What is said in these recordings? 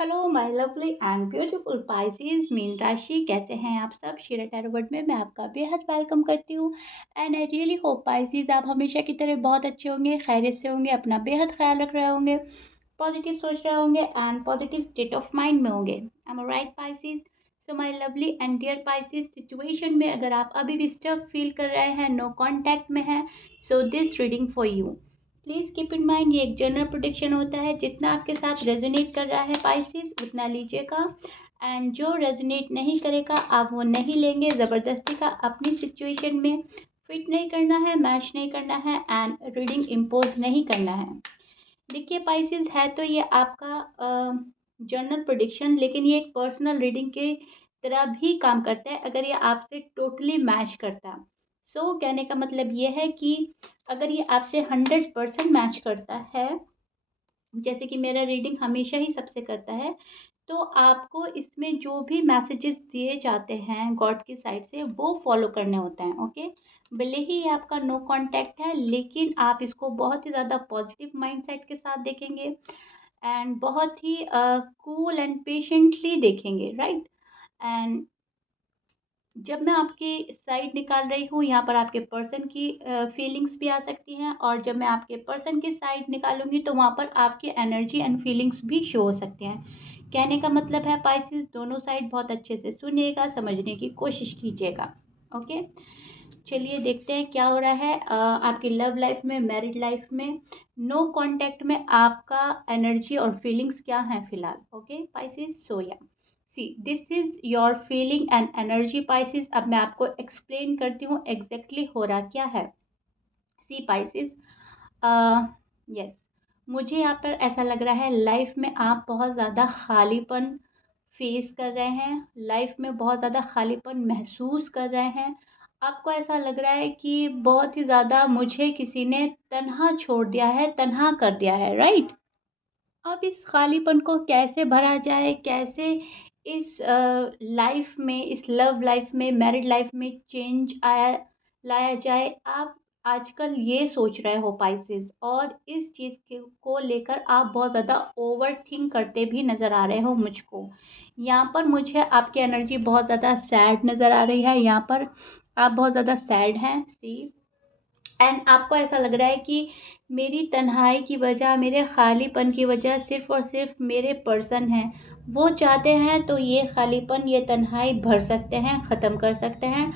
Hello my lovely and beautiful Pisces mean राशि, कैसे हैं आप सब? शीरा टैरोट में मैं आपका बेहद वेलकम करती हूँ। And I really hope Pisces आप हमेशा की तरह बहुत अच्छे होंगे, खैरियत से होंगे, अपना बेहद ख्याल रख रहे होंगे, पॉजिटिव सोच रहे होंगे and positive state of mind में होंगे। I am right Pisces? So my lovely and dear Pisces, situation में अगर आप अभी भी स्टक फील कर रहे हैं, नो कांटेक्ट में हैं, so this reading for you. Please keep in mind ये एक जनरल प्रोडिक्शन होता है। जितना आपके साथ रेजोनेट कर रहा है पाइसेस, उतना लीजिएगा। एंड जो रेजोनेट नहीं करेगा आप वो नहीं लेंगे। ज़बरदस्ती का अपनी सिचुएशन में फिट नहीं करना है, मैच नहीं करना है एंड रीडिंग इम्पोज नहीं करना है। देखिए पाइसेस, है तो ये आपका जनरल प्रोडिक्शन, लेकिन ये एक पर्सनल रीडिंग के तरह भी काम करता है अगर ये आपसे टोटली मैच करता। सो कहने का मतलब ये है कि अगर ये आपसे 100% मैच करता है, जैसे कि मेरा रीडिंग हमेशा ही सबसे करता है, तो आपको इसमें जो भी मैसेजेस दिए जाते हैं गॉड की साइड से वो फॉलो करने होते हैं। ओके, भले ही ये आपका नो कांटेक्ट है, लेकिन आप इसको बहुत ही ज़्यादा पॉजिटिव माइंडसेट के साथ देखेंगे एंड बहुत ही कूल एंड पेशेंटली देखेंगे, राइट। एंड जब मैं आपकी साइड निकाल रही हूँ, यहाँ पर आपके पर्सन की फीलिंग्स भी आ सकती हैं, और जब मैं आपके पर्सन की साइड निकालूंगी तो वहाँ पर आपकी एनर्जी एंड फीलिंग्स भी शो हो सकती हैं। कहने का मतलब है पाइसेस, दोनों साइड बहुत अच्छे से सुनिएगा, समझने की कोशिश कीजिएगा। ओके, चलिए देखते हैं क्या हो रहा है आपकी लव लाइफ में, मैरिड लाइफ में, नो कांटेक्ट में आपका एनर्जी और फीलिंग्स क्या हैं फिलहाल। ओके पाइसेस, सो या see this is your feeling and energy Pisces. अब मैं आपको एक्सप्लेन करती हूँ एग्जैक्टली हो रहा क्या है। सी पाइसेस, यस, मुझे यहाँ पर ऐसा लग रहा है लाइफ में आप बहुत ज़्यादा खालीपन फेस कर रहे हैं, लाइफ में बहुत ज़्यादा खालीपन महसूस कर रहे हैं। आपको ऐसा लग रहा है कि बहुत ही ज़्यादा मुझे किसी ने तन्हा छोड़ दिया है, तन्हा कर दिया है, राइट। अब इस खालीपन को कैसे भरा जाए, कैसे इस लाइफ में, इस लव लाइफ में, मैरिड लाइफ में चेंज आया लाया जाए, आप आजकल ये सोच रहे हो पाइसेस, और इस चीज़ को लेकर आप बहुत ज़्यादा ओवर थिंक करते भी नज़र आ रहे हो मुझको। यहाँ पर मुझे आपकी एनर्जी बहुत ज़्यादा सैड नज़र आ रही है, यहाँ पर आप बहुत ज़्यादा सैड हैं, सी। एंड आपको ऐसा लग रहा है कि मेरी तन्हाई की वजह, मेरे खालीपन की वजह सिर्फ़ और सिर्फ़ मेरे पर्सन हैं। वो चाहते हैं तो ये खालीपन, ये तन्हाई भर सकते हैं, ख़त्म कर सकते हैं।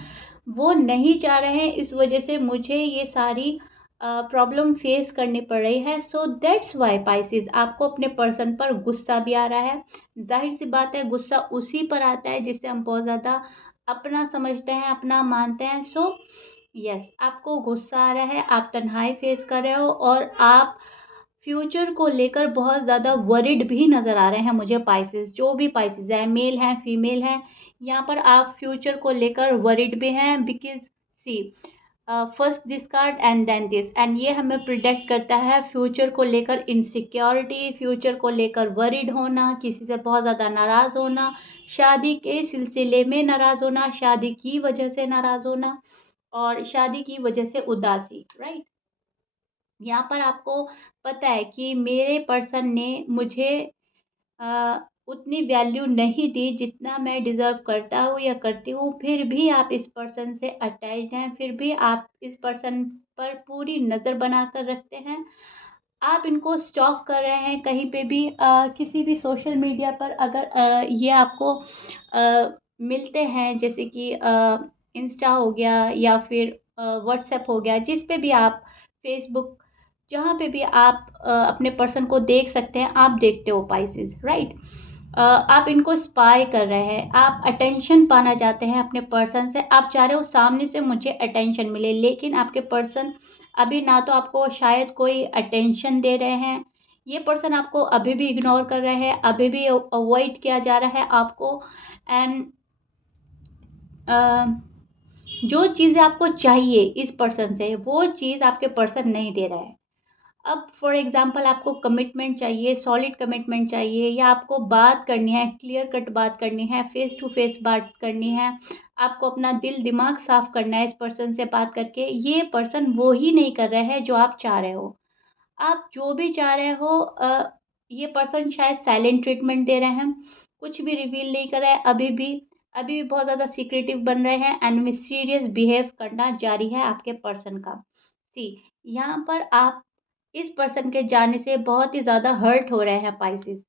वो नहीं चाह रहे हैं, इस वजह से मुझे ये सारी प्रॉब्लम फेस करनी पड़ रही है। सो दैट्स वाई पाइसेस, आपको अपने पर्सन पर गुस्सा भी आ रहा है। ज़ाहिर सी बात है, गुस्सा उसी पर आता है जिससे हम बहुत ज़्यादा अपना समझते हैं, अपना मानते हैं। सो यस, आपको गुस्सा आ रहा है, आप तन्हाई फेस कर रहे हो, और आप फ्यूचर को लेकर बहुत ज़्यादा वरिड भी नज़र आ रहे हैं मुझे पाइसेस। जो भी पाइसेस है, मेल हैं, फीमेल हैं, यहाँ पर आप फ्यूचर को लेकर वरिड भी हैं, because see first this card and then this, and ये हमें प्रिडिक्ट करता है फ्यूचर को लेकर इनसिक्योरिटी, फ्यूचर को लेकर वरिड होना, किसी से बहुत ज़्यादा नाराज़ होना, शादी के सिलसिले में नाराज़ होना, शादी की वजह से नाराज़ होना, और शादी की वजह से उदासी, राइट। यहाँ पर आपको पता है कि मेरे पर्सन ने मुझे उतनी वैल्यू नहीं दी जितना मैं डिज़र्व करता हूँ या करती हूँ। फिर भी आप इस पर्सन से अटैच्ड हैं, फिर भी आप इस पर्सन पर पूरी नज़र बनाकर रखते हैं। आप इनको स्टॉक कर रहे हैं कहीं पे भी, किसी भी सोशल मीडिया पर अगर ये आपको मिलते हैं, जैसे कि इंस्टा हो गया या फिर व्हाट्सएप हो गया, जिस पे भी आप, फेसबुक, जहाँ पे भी आप अपने पर्सन को देख सकते हैं, आप देखते हो पाइसेस, राइट। आप इनको स्पाई कर रहे हैं, आप अटेंशन पाना चाहते हैं अपने पर्सन से, आप चाह रहे हो सामने से मुझे अटेंशन मिले, लेकिन आपके पर्सन अभी ना तो आपको शायद कोई अटेंशन दे रहे हैं, ये पर्सन आपको अभी भी इग्नोर कर रहे हैं, अभी भी अवॉइड किया जा रहा है आपको। एंड जो चीज़ें आपको चाहिए इस पर्सन से, वो चीज़ आपके पर्सन नहीं दे रहा है। अब फॉर एग्जांपल आपको कमिटमेंट चाहिए, सॉलिड कमिटमेंट चाहिए, या आपको बात करनी है, क्लियर कट बात करनी है, फेस टू फेस बात करनी है, आपको अपना दिल दिमाग साफ करना है इस पर्सन से बात करके, ये पर्सन वो ही नहीं कर रहा है जो आप चाह रहे हो। आप जो भी चाह रहे हो, ये पर्सन शायद साइलेंट ट्रीटमेंट दे रहे हैं, कुछ भी रिवील नहीं कर रहा है अभी भी बहुत ज़्यादा सीक्रेटिव बन रहे हैं एंड मिस्टीरियस बिहेव करना जारी है आपके पर्सन का। सी, यहाँ पर आप इस पर्सन के जाने से बहुत ही ज़्यादा हर्ट हो रहे हैं पाइसेस।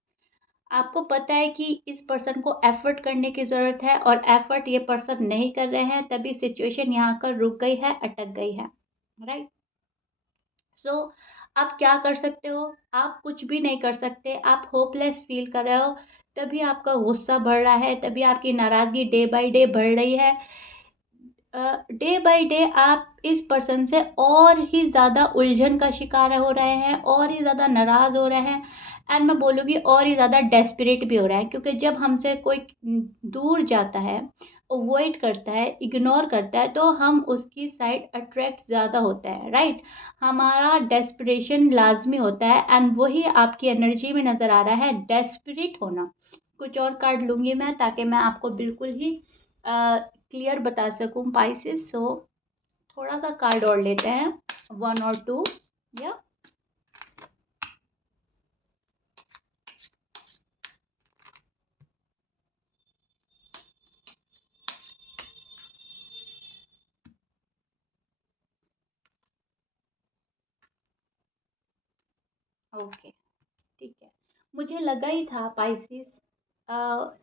आपको पता है कि इस पर्सन को एफर्ट करने की ज़रूरत है और एफर्ट ये पर्सन नहीं कर रहे हैं, तभी सिचुएशन यहाँ कर रुक गई है, अटक गई है, राइट। सो आप क्या कर सकते हो? आप कुछ भी नहीं कर सकते, आप होपलेस फील कर रहे हो, तभी आपका गुस्सा बढ़ रहा है, तभी आपकी नाराज़गी डे बाय डे बढ़ रही है। डे बाय डे आप इस पर्सन से और ही ज़्यादा उलझन का शिकार हो रहे हैं, और ही ज़्यादा नाराज़ हो रहे हैं एंड मैं बोलूँगी और ही ज़्यादा डेस्परेट भी हो रहा है, क्योंकि जब हमसे कोई दूर जाता है, अवॉइड करता है, इग्नोर करता है, तो हम उसकी साइड अट्रैक्ट ज़्यादा होता है, राइट। हमारा डेस्परेशन लाजमी होता है एंड वही आपकी एनर्जी में नज़र आ रहा है, डेस्परेट होना। कुछ और कार्ड लूँगी मैं, ताकि मैं आपको बिल्कुल ही क्लियर बता सकूँ पाइसेस। सो थोड़ा सा कार्ड और लेते हैं, 1 और 2, या ओके, ठीक है। मुझे लगा ही था पाइसेस,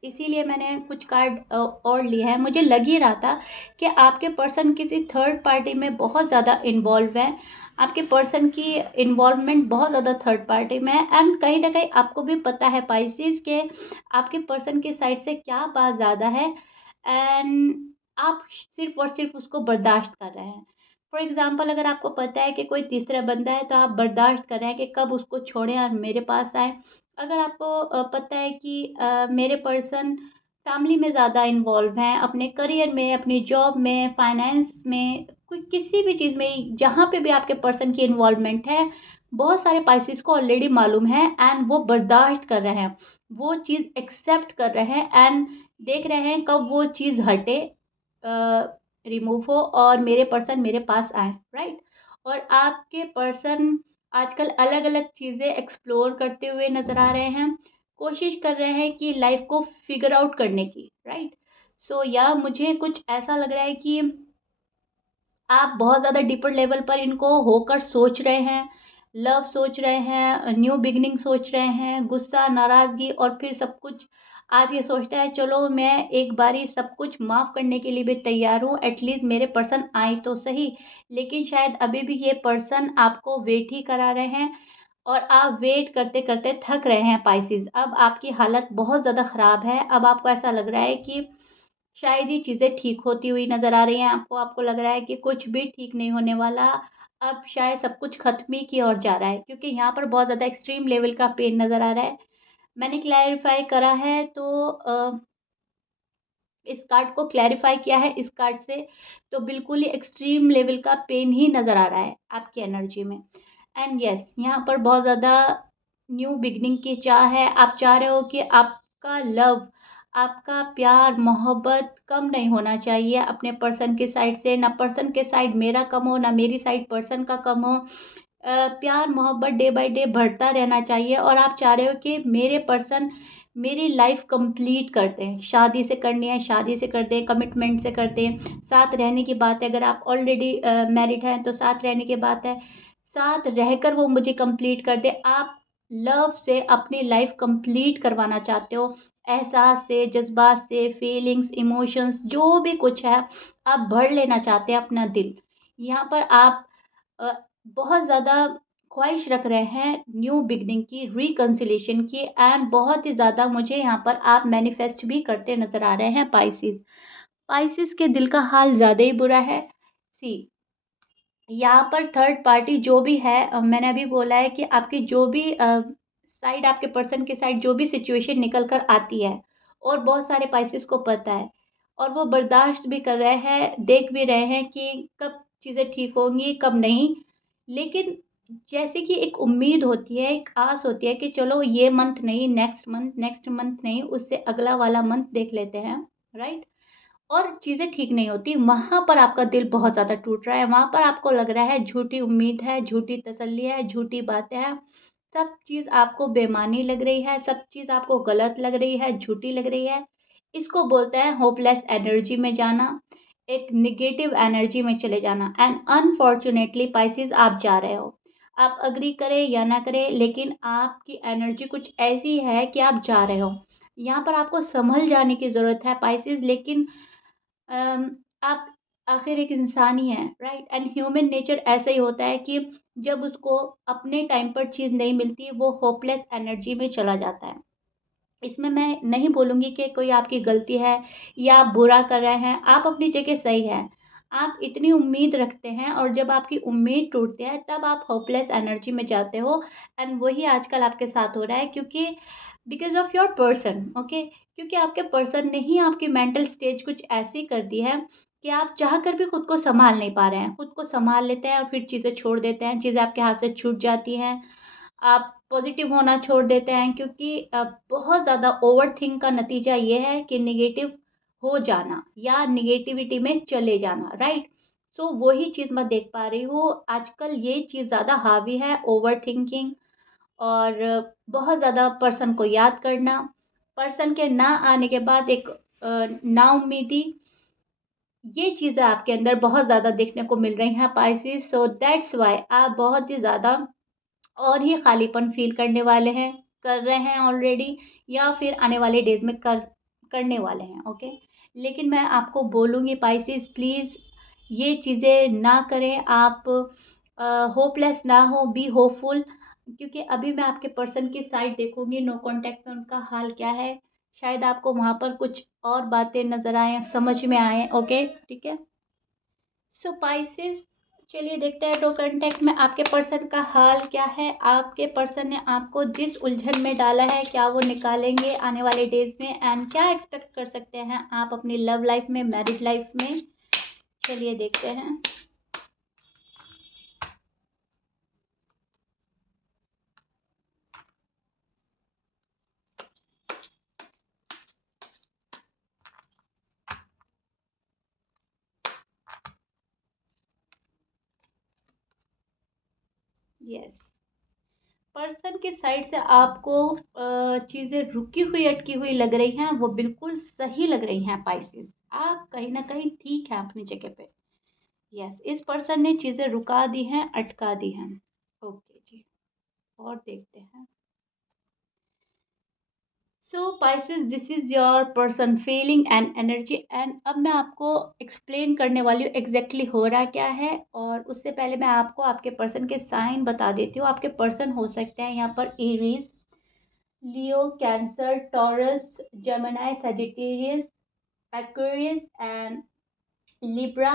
इसीलिए मैंने कुछ कार्ड और लिए हैं। मुझे लग ही रहा था कि आपके पर्सन किसी थर्ड पार्टी में बहुत ज़्यादा इन्वॉल्व है। आपके पर्सन की इन्वॉल्वमेंट बहुत ज़्यादा थर्ड पार्टी में है एंड कहीं ना कहीं आपको भी पता है पाइसेस के आपके पर्सन की साइड से क्या बात ज़्यादा है एंड आप सिर्फ और सिर्फ उसको बर्दाश्त कर रहे हैं। फॉर एग्जाम्पल, अगर आपको पता है कि कोई तीसरा बंदा है, तो आप बर्दाश्त कर रहे हैं कि कब उसको छोड़ें और मेरे पास आए। अगर आपको पता है कि मेरे पर्सन फैमिली में ज़्यादा इन्वॉल्व हैं, अपने करियर में, अपनी जॉब में, फाइनेंस में, कोई किसी भी चीज़ में, जहाँ पे भी आपके पर्सन की इन्वॉल्वमेंट है, बहुत सारे पाइसेस को ऑलरेडी मालूम है एंड वो बर्दाश्त कर रहे हैं, वो चीज़ एक्सेप्ट कर रहे हैं एंड देख रहे हैं कब वो चीज़ हटे, रिमूव हो और मेरे पर्सन मेरे पास आए, राइट। और आपके पर्सन आजकल अलग अलग चीज़ें एक्सप्लोर करते हुए नज़र आ रहे हैं, कोशिश कर रहे हैं कि लाइफ को फिगर आउट करने की, राइट। सो या मुझे कुछ ऐसा लग रहा है कि आप बहुत ज़्यादा डीपर लेवल पर इनको होकर सोच रहे हैं, लव सोच रहे हैं, न्यू बिगनिंग सोच रहे हैं, गुस्सा, नाराज़गी, और फिर सब कुछ आप ये सोचते हैं चलो मैं एक बारी सब कुछ माफ़ करने के लिए भी तैयार हूँ, एटलीस्ट मेरे पर्सन आए तो सही। लेकिन शायद अभी भी ये पर्सन आपको वेट ही करा रहे हैं और आप वेट करते करते थक रहे हैं पाइसेस। अब आपकी हालत बहुत ज़्यादा ख़राब है, अब आपको ऐसा लग रहा है कि शायद ये चीज़ें ठीक होती हुई नज़र आ रही हैं आपको, आपको लग रहा है कि कुछ भी ठीक नहीं होने वाला, अब शायद सब कुछ खत्म ही की ओर जा रहा है, क्योंकि यहाँ पर बहुत ज़्यादा एक्सट्रीम लेवल का पेन नज़र आ रहा है। मैंने क्लैरिफ़ाई करा है, तो इस कार्ड को क्लैरिफ़ाई किया है इस कार्ड से, तो बिल्कुल ही एक्सट्रीम लेवल का पेन ही नज़र आ रहा है आपकी एनर्जी में। एंड येस, यहाँ पर बहुत ज़्यादा न्यू बिगिनिंग की चाह है। आप चाह रहे हो कि आपका लव, आपका प्यार, मोहब्बत कम नहीं होना चाहिए अपने पर्सन की साइड से, ना पर्सन के साइड मेरा कम हो, ना मेरी साइड पर्सन का कम हो। प्यार मोहब्बत डे बाय डे बढ़ता रहना चाहिए और आप चाह रहे हो कि मेरे पर्सन मेरी लाइफ कंप्लीट कर दें, शादी से करनी है शादी से कर दें, कमिटमेंट से कर दें, साथ रहने की बात है, अगर आप ऑलरेडी मैरिड हैं तो साथ रहने की बात है, साथ रहकर वो मुझे कंप्लीट कर दे। आप लव से अपनी लाइफ कंप्लीट करवाना चाहते हो, एहसास से, जज्बात से, फीलिंग्स, इमोशंस, जो भी कुछ है, आप भर लेना चाहते हैं अपना दिल। यहाँ पर आप अ, बहुत ज़्यादा ख्वाहिश रख रहे हैं न्यू बिगनिंग की, रिकन्सिलेशन की, एंड बहुत ही ज़्यादा मुझे यहाँ पर आप मैनिफेस्ट भी करते नज़र आ रहे हैं पाइसेस। पाइसेस के दिल का हाल ज़्यादा ही बुरा है। सी, यहाँ पर थर्ड पार्टी जो भी है, मैंने अभी बोला है कि आपकी जो भी साइड, आपके पर्सन की साइड जो भी सिचुएशन निकल कर आती है, और बहुत सारे पाइसेस को पता है, और वो बर्दाश्त भी कर रहे हैं, देख भी रहे हैं कि कब चीज़ें ठीक होंगी कब नहीं। लेकिन जैसे कि एक उम्मीद होती है, एक आस होती है कि चलो ये मंथ नहीं, नेक्स्ट मंथ नहीं, उससे अगला वाला मंथ देख लेते हैं, राइट। और चीज़ें ठीक नहीं होती, वहाँ पर आपका दिल बहुत ज़्यादा टूट रहा है, वहाँ पर आपको लग रहा है झूठी उम्मीद है, झूठी तसल्ली है, झूठी बातें हैं, सब चीज़ आपको बेमानी लग रही है, सब चीज़ आपको गलत लग रही है, झूठी लग रही है, इसको बोलते हैं होपलेस एनर्जी में जाना, एक नेगेटिव एनर्जी में चले जाना। एंड अनफॉर्च्यूनेटली पाइसेस आप जा रहे हो। आप एग्री करें या ना करें, लेकिन आपकी एनर्जी कुछ ऐसी है कि आप जा रहे हो। यहाँ पर आपको सँभल जाने की ज़रूरत है पाइसेस, लेकिन अम, आप आखिर एक इंसान ही हैं, राइट? एंड ह्यूमन नेचर ऐसा ही होता है कि जब उसको अपने टाइम पर चीज़ नहीं मिलती, वो होपलेस एनर्जी में चला जाता है। इसमें मैं नहीं बोलूँगी कि कोई आपकी गलती है या आप बुरा कर रहे हैं, आप अपनी जगह सही हैं। आप इतनी उम्मीद रखते हैं और जब आपकी उम्मीद टूटती है, तब आप होपलेस एनर्जी में जाते हो। एंड वही आजकल आपके साथ हो रहा है, क्योंकि because of your person, okay? क्योंकि आपके पर्सन ने ही आपकी मेंटल स्टेज कुछ ऐसी कर दी है कि आप चाह कर भी खुद को सँभाल नहीं पा रहे हैं। खुद को सँभाल लेते हैं और फिर चीज़ें छोड़ देते हैं, चीज़ें आपके हाथ से छूट जाती हैं। आप पॉज़िटिव होना छोड़ देते हैं, क्योंकि बहुत ज़्यादा ओवरथिंक का नतीजा ये है कि नेगेटिव हो जाना या नेगेटिविटी में चले जाना, राइट? सो वही चीज़ मैं देख पा रही हूँ, आजकल ये चीज़ ज़्यादा हावी है, ओवरथिंकिंग और बहुत ज़्यादा पर्सन को याद करना, पर्सन के ना आने के बाद एक नाउम्मीदी, ये चीज़ें आपके अंदर बहुत ज़्यादा देखने को मिल रही हैं पाइसेस। सो दैट्स व्हाई आप बहुत ही ज़्यादा और ही खालीपन फ़ील करने वाले हैं, कर रहे हैं ऑलरेडी, या फिर आने वाले डेज़ में करने वाले हैं, ओके? लेकिन मैं आपको बोलूँगी पाइसेस, प्लीज़ ये चीज़ें ना करें, आप होपलेस ना हो, बी होपफुल, क्योंकि अभी मैं आपके पर्सन की साइड देखूँगी, नो कॉन्टैक्ट में उनका हाल क्या है, शायद आपको वहाँ पर कुछ और बातें नज़र आएँ, समझ में आएँ, ओके? ठीक है? सो पाइसेस, चलिए देखते हैं नो कांटेक्ट में आपके पर्सन का हाल क्या है। आपके पर्सन ने आपको जिस उलझन में डाला है, क्या वो निकालेंगे आने वाले डेज में, एंड क्या एक्सपेक्ट कर सकते हैं आप अपनी लव लाइफ में, मैरिड लाइफ में? चलिए देखते हैं। यस, पर्सन की साइड से आपको चीज़ें रुकी हुई अटकी हुई लग रही हैं, वो बिल्कुल सही लग रही हैं पाइसेस। आप कहीं ना कहीं ठीक हैं अपनी जगह पे। यस, इस पर्सन ने चीज़ें रुका दी हैं, अटका दी हैं। ओके जी, और देखते हैं। So pieces, this is your person feeling and energy, and अब मैं आपको एक्सप्लेन करने वाली हूँ एग्जैक्टली हो रहा क्या है। और उससे पहले मैं आपको आपके पर्सन के साइन बता देती हूँ। आपके पर्सन हो सकते हैं यहाँ पर Aries, Leo, Cancer, Taurus, Gemini, Sagittarius, Aquarius and Libra.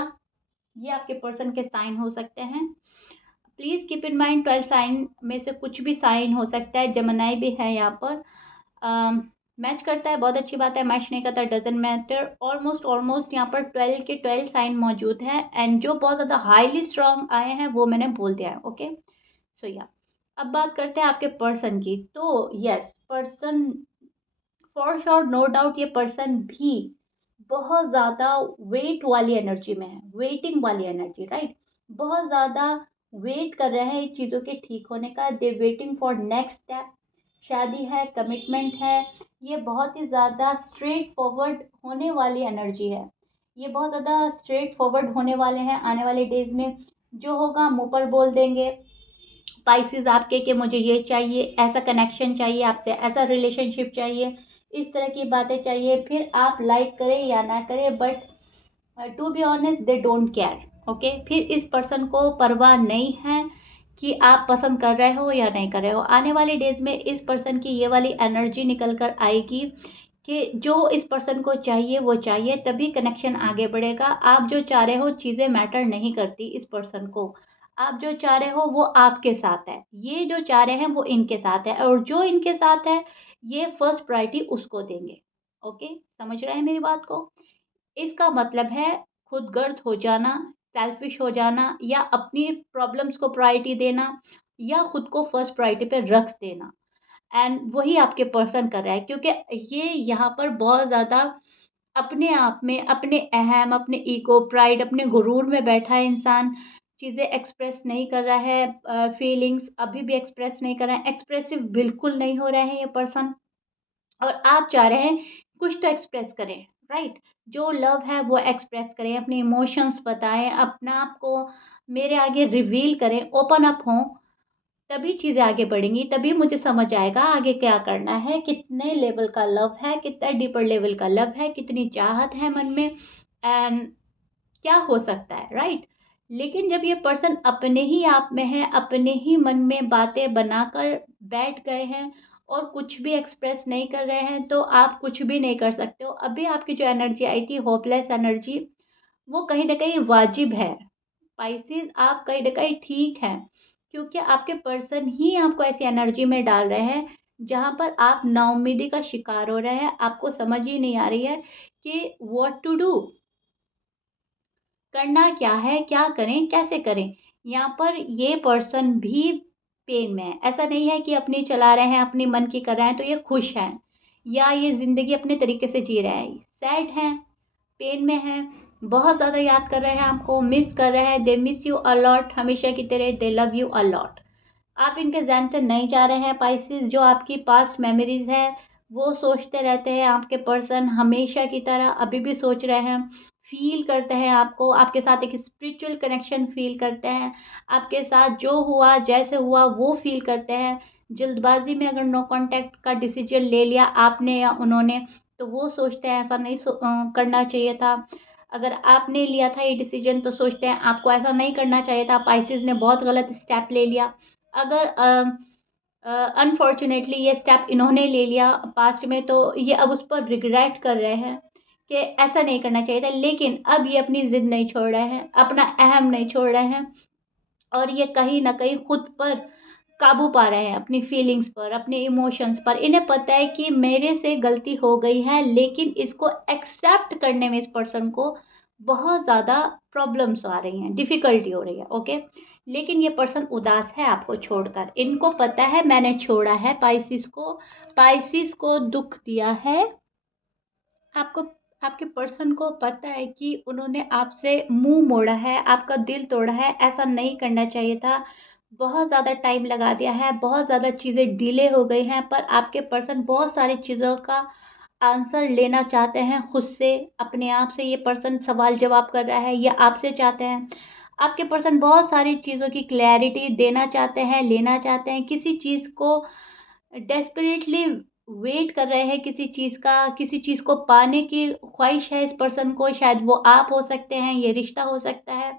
ये आपके पर्सन के साइन हो सकते हैं। Please keep in mind 12 sign में से कुछ भी साइन हो सकता है, जेमिनी भी है यहाँ पर। मैच करता है, बहुत अच्छी बात है, मैच नहीं करता डजेंट मैटर। ऑलमोस्ट ऑलमोस्ट यहाँ पर 12 के 12 साइन मौजूद हैं, एंड जो बहुत ज़्यादा हाईली स्ट्रांग आए हैं वो मैंने बोल दिया है, ओके? सो या अब बात करते हैं आपके पर्सन की। तो yes, person for sure, no doubt, ये पर्सन भी बहुत ज़्यादा वेट वाली एनर्जी में है, वेटिंग वाली एनर्जी, राइट? बहुत ज़्यादा वेट कर रहे हैं चीज़ों के ठीक होने का, दे वेटिंग फॉर नेक्स्ट स्टेप। शादी है, कमिटमेंट है, ये बहुत ही ज़्यादा स्ट्रेट फॉरवर्ड होने वाली एनर्जी है। ये बहुत ज़्यादा स्ट्रेट फॉरवर्ड होने वाले हैं आने वाले डेज में। जो होगा मुंह पर बोल देंगे स्पाइसेस आपके, कि मुझे ये चाहिए, ऐसा कनेक्शन चाहिए आपसे, ऐसा रिलेशनशिप चाहिए, इस तरह की बातें चाहिए। फिर आप लाइक करें या ना करें, but to be honest they don't care, okay? फिर इस पर्सन को परवाह नहीं है कि आप पसंद कर रहे हो या नहीं कर रहे हो। आने वाले डेज में इस पर्सन की ये वाली एनर्जी निकल कर आएगी कि जो इस पर्सन को चाहिए वो चाहिए, तभी कनेक्शन आगे बढ़ेगा। आप जो चाह रहे हो चीज़ें मैटर नहीं करती इस पर्सन को। आप जो चाह रहे हो वो आपके साथ है, ये जो चाह रहे हैं वो इनके साथ है, और जो इनके साथ है ये फर्स्ट प्रायोरिटी उसको देंगे। ओके, समझ रहे हैं मेरी बात को? इसका मतलब है खुदगर्ज हो जाना, सेल्फिश हो जाना, या अपनी प्रॉब्लम्स को प्रायोरिटी देना, या खुद को फर्स्ट प्रायोरिटी पे रख देना। एंड वही आपके पर्सन कर रहा है, क्योंकि ये यहाँ पर बहुत ज़्यादा अपने आप में, अपने अहम, अपने ईगो, प्राइड, अपने गुरूर में बैठा है इंसान। चीज़ें एक्सप्रेस नहीं कर रहा है, फीलिंग्स अभी भी एक्सप्रेस नहीं कर रहा है, एक्सप्रेसिव बिल्कुल नहीं हो रहे हैं ये पर्सन, और आप चाह रहे हैं कुछ तो एक्सप्रेस करें, राइट? जो लव है वो एक्सप्रेस करें, अपने इमोशंस बताएँ, अपना आप को मेरे आगे रिवील करें, ओपन अप हों, तभी चीज़ें आगे बढ़ेंगी, तभी मुझे समझ आएगा आगे क्या करना है, कितने लेवल का लव है, कितना डीपर लेवल का लव है, कितनी चाहत है मन में, एंड क्या हो सकता है, राइट? लेकिन जब ये पर्सन अपने ही आप में है, अपने ही मन में बातें बनाकर बैठ गए हैं और कुछ भी एक्सप्रेस नहीं कर रहे हैं, तो आप कुछ भी नहीं कर सकते हो। अभी आपकी जो एनर्जी आई थी, होपलेस एनर्जी, वो कहीं न कहीं वाजिब है। स्पाइसेस आप कहीं न कहीं ठीक हैं, क्योंकि आपके पर्सन ही आपको ऐसी एनर्जी में डाल रहे हैं, जहाँ पर आप नाउम्मीदी का शिकार हो रहे हैं। आपको समझ ही नहीं आ रही है कि व्हाट टू डू, करना क्या है, क्या करें, कैसे करें? यहाँ पर ये पर्सन भी पेन में है। ऐसा नहीं है कि अपनी चला रहे हैं, अपनी मन की कर रहे हैं, तो ये खुश हैं या ये ज़िंदगी अपने तरीके से जी रहे हैं। सैड हैं, पेन में हैं, बहुत ज़्यादा याद कर रहे हैं आपको, मिस कर रहे हैं, they miss you a lot, हमेशा की तरह दे लव यू अ लॉट। आप इनके ज़हन से नहीं जा रहे हैं पाइसेस, जो आपकी पास्ट मेमोरीज़ है, वो सोचते रहते हैं आपके पर्सन, हमेशा की तरह अभी भी सोच रहे हैं, फ़ील करते हैं आपको, आपके साथ एक स्पिरिचुअल कनेक्शन फ़ील करते हैं, आपके साथ जो हुआ, जैसे हुआ वो फ़ील करते हैं। जल्दबाज़ी में अगर नो कॉन्टैक्ट का डिसीज़न ले लिया आपने या उन्होंने, तो वो सोचते हैं ऐसा नहीं करना चाहिए था। अगर आपने लिया था ये डिसीज़न, तो सोचते हैं आपको ऐसा नहीं करना चाहिए था, पाइसेस ने बहुत गलत स्टेप ले लिया। अगर अनफॉर्चुनेटली ये स्टेप इन्होंने ले लिया पास्ट में, तो ये अब उस पर रिग्रेट कर रहे हैं कि ऐसा नहीं करना चाहिए था, लेकिन अब ये अपनी ज़िद नहीं छोड़ रहे हैं, अपना अहम नहीं छोड़ रहे हैं, और ये कहीं न कहीं खुद पर काबू पा रहे हैं, अपनी फीलिंग्स पर, अपने इमोशंस पर। इन्हें पता है कि मेरे से गलती हो गई है, लेकिन इसको एक्सेप्ट करने में इस पर्सन को बहुत ज़्यादा प्रॉब्लम्स आ रही हैं, डिफ़िकल्टी हो रही है, ओके? लेकिन ये पर्सन उदास है आपको छोड़कर। इनको पता है मैंने छोड़ा है पाइसेस को दुःख दिया है। आपको आपके पर्सन को पता है कि उन्होंने आपसे मुँह मोड़ा है, आपका दिल तोड़ा है, ऐसा नहीं करना चाहिए था। बहुत ज़्यादा टाइम लगा दिया है, बहुत ज़्यादा चीज़ें डिले हो गई हैं, पर आपके पर्सन बहुत सारी चीज़ों का आंसर लेना चाहते हैं खुद से, अपने आप से। ये पर्सन सवाल-जवाब कर रहा है, या आपसे चाहते हैं। आपके पर्सन बहुत सारी चीज़ों की क्लैरिटी देना चाहते हैं, लेना चाहते हैं, किसी चीज़ को डेस्परेटली वेट कर रहे हैं, किसी चीज़ को पाने की ख्वाहिश है इस पर्सन को, शायद वो आप हो सकते हैं, ये रिश्ता हो सकता है,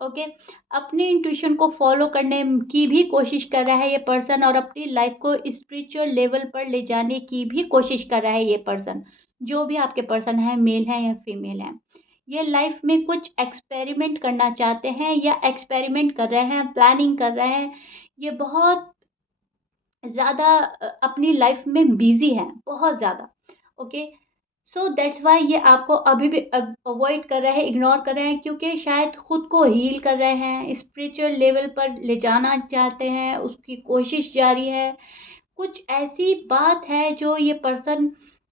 ओके? अपने इंट्यूशन को फॉलो करने की भी कोशिश कर रहा है ये पर्सन, और अपनी लाइफ को स्पिरिचुअल लेवल पर ले जाने की भी कोशिश कर रहा है ये पर्सन। जो भी आपके पर्सन है, मेल है या फीमेल है, ये लाइफ में कुछ एक्सपेरिमेंट करना चाहते हैं या एक्सपेरिमेंट कर रहे हैं, प्लानिंग कर रहे हैं। ये बहुत ज़्यादा अपनी लाइफ में बिज़ी हैं, बहुत ज़्यादा, ओके? सो दैट्स व्हाई ये आपको अभी भी अवॉइड कर रहे हैं, इग्नोर कर रहे हैं, क्योंकि शायद खुद को हील कर रहे हैं, स्पिरिचुअल लेवल पर ले जाना चाहते हैं, उसकी कोशिश जारी है। कुछ ऐसी बात है जो ये पर्सन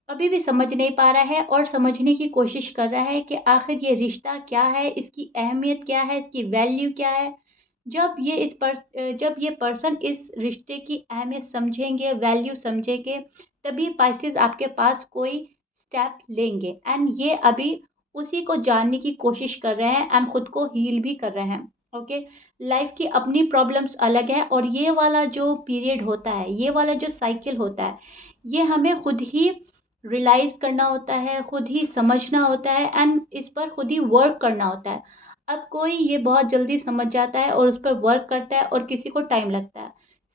अभी भी समझ नहीं पा रहा है, और समझने की कोशिश कर रहा है कि आखिर ये रिश्ता क्या है, इसकी अहमियत क्या है, इसकी वैल्यू क्या है। जब ये पर्सन इस रिश्ते की अहमियत समझेंगे, वैल्यू समझेंगे, तभी पाइसेस आपके पास कोई स्टेप लेंगे, एंड ये अभी उसी को जानने की कोशिश कर रहे हैं, एंड खुद को हील भी कर रहे हैं, ओके? लाइफ की अपनी प्रॉब्लम्स अलग है, और ये वाला जो पीरियड होता है, ये वाला जो साइकिल होता है, ये हमें खुद ही रियलाइज करना होता है, खुद ही समझना होता है, एंड इस पर खुद ही वर्क करना होता है। अब कोई ये बहुत जल्दी समझ जाता है और उस पर वर्क करता है, और किसी को टाइम लगता है।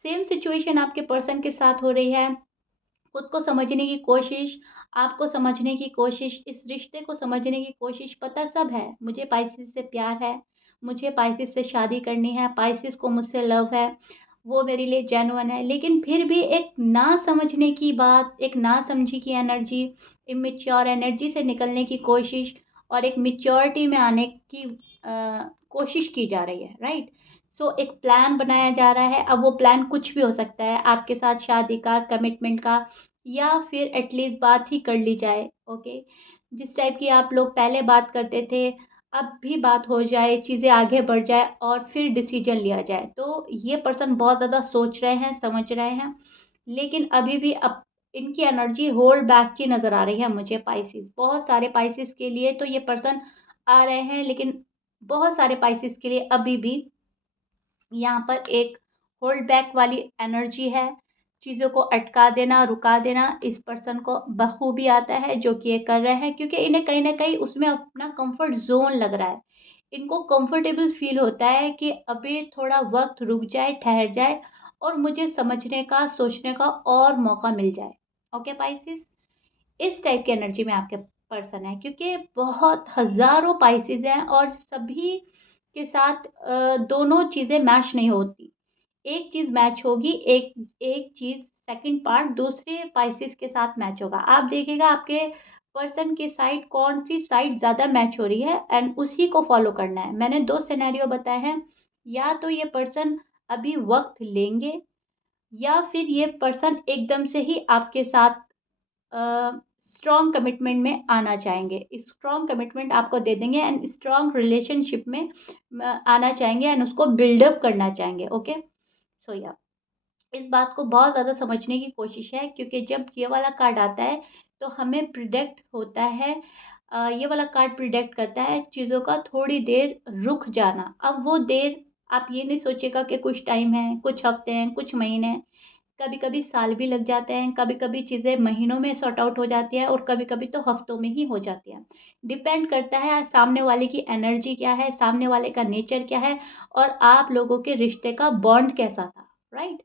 सेम सिचुएशन आपके पर्सन के साथ हो रही है। खुद को समझने की कोशिश, आपको समझने की कोशिश, इस रिश्ते को समझने की कोशिश, पता सब है। मुझे पाइसेस से प्यार है, मुझे पाइसेस से शादी करनी है, पाइसेस को मुझसे लव है, वो मेरे लिए जेन्युइन है, लेकिन फिर भी एक ना समझने की बात, एक ना समझी की एनर्जी, इमेच्योर एनर्जी से निकलने की कोशिश, और एक मैच्योरिटी में आने की कोशिश की जा रही है, राइट? सो एक प्लान बनाया जा रहा है। अब वो प्लान कुछ भी हो सकता है, आपके साथ शादी का, कमिटमेंट का, या फिर एटलीस्ट बात ही कर ली जाए, ओके? जिस टाइप की आप लोग पहले बात करते थे, अब भी बात हो जाए, चीज़ें आगे बढ़ जाए और फिर डिसीजन लिया जाए। तो ये पर्सन बहुत ज़्यादा सोच रहे हैं, समझ रहे हैं, लेकिन अभी भी अब इनकी एनर्जी होल्ड बैक की नज़र आ रही है मुझे पाइसेस। बहुत सारे पाइसेस के लिए तो ये पर्सन आ रहे हैं, लेकिन बहुत सारे पाइसेस के लिए अभी भी यहाँ पर एक होल्ड बैक वाली एनर्जी है। चीज़ों को अटका देना, रुका देना इस पर्सन को बखूबी आता है, जो कि ये कर रहे हैं, क्योंकि इन्हें कहीं न कहीं उसमें अपना कंफर्ट ज़ोन लग रहा है। इनको कंफर्टेबल फ़ील होता है कि अभी थोड़ा वक़्त रुक जाए, ठहर जाए और मुझे समझने का, सोचने का और मौका मिल जाए। Okay Pisces? इस टाइप की एनर्जी में आपके पर्सन है, क्योंकि बहुत हज़ारों पाइसेस हैं और सभी के साथ दोनों चीज़ें मैच नहीं होती। एक चीज़ मैच होगी, एक एक चीज़ सेकंड पार्ट दूसरे पाइसेस के साथ मैच होगा। आप देखिएगा आपके पर्सन की साइड कौन-सी साइड ज़्यादा मैच हो रही है एंड उसी को फ़ॉलो करना है। मैंने 2 सिनेरियो बताए हैं, या तो ये पर्सन अभी वक़्त लेंगे या फिर ये पर्सन एकदम से ही आपके साथ स्ट्रॉन्ग कमिटमेंट में आना चाहेंगे। स्ट्रॉन्ग कमिटमेंट आपको दे देंगे एंड स्ट्रॉन्ग रिलेशनशिप में आना चाहेंगे एंड उसको बिल्डअप करना चाहेंगे। ओके, सो या इस बात को बहुत ज़्यादा समझने की कोशिश है, क्योंकि जब ये वाला कार्ड आता है तो हमें प्रिडिक्ट होता है, ये वाला कार्ड प्रिडिक्ट करता है चीज़ों का थोड़ी देर रुक जाना। अब वो देर आप ये नहीं सोचिएगा कि कुछ टाइम है, कुछ हफ्ते हैं, कुछ महीने हैं, कभी-कभी साल भी लग जाते हैं, कभी-कभी चीज़ें महीनों में सॉर्ट आउट हो जाती हैं और कभी-कभी तो हफ्तों में ही हो जाती हैं। डिपेंड करता है सामने वाले की एनर्जी क्या है, सामने वाले का नेचर क्या है और आप लोगों के रिश्ते का बॉन्ड कैसा था, राइट?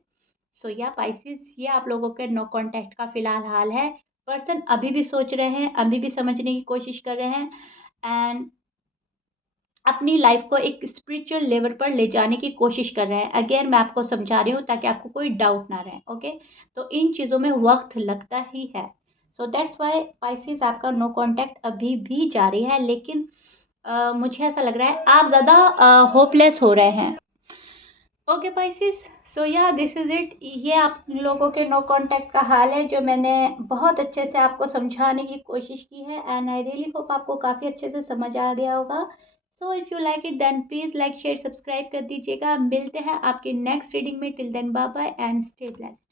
सो या पाइसेस, ये आप लोगों के नो कॉन्टैक्ट का फिलहाल हाल है। पर्सन अभी भी सोच रहे हैं, अभी भी समझने की कोशिश कर रहे हैं एंड अपनी लाइफ को एक स्पिरिचुअल लेवल पर ले जाने की कोशिश कर रहे हैं। अगेन मैं आपको समझा रही हूँ ताकि आपको कोई डाउट ना रहे। ओके, तो इन चीज़ों में वक्त लगता ही है। सो दैट्स वाई पाइसेस आपका नो कांटेक्ट अभी भी जारी है, लेकिन मुझे ऐसा लग रहा है आप ज़्यादा होपलेस हो रहे हैं। ओके पाइसेस, सो या दिस इज़ इट। ये आप लोगों के नो कांटेक्ट का हाल है, जो मैंने बहुत अच्छे से आपको समझाने की कोशिश की है एंड आई रियली होप आपको काफ़ी अच्छे से समझ आ गया होगा। So if you like it then please like share subscribe कर दीजिएगा। मिलते हैं आपके नेक्स्ट रीडिंग में। Till then bye bye and stay blessed.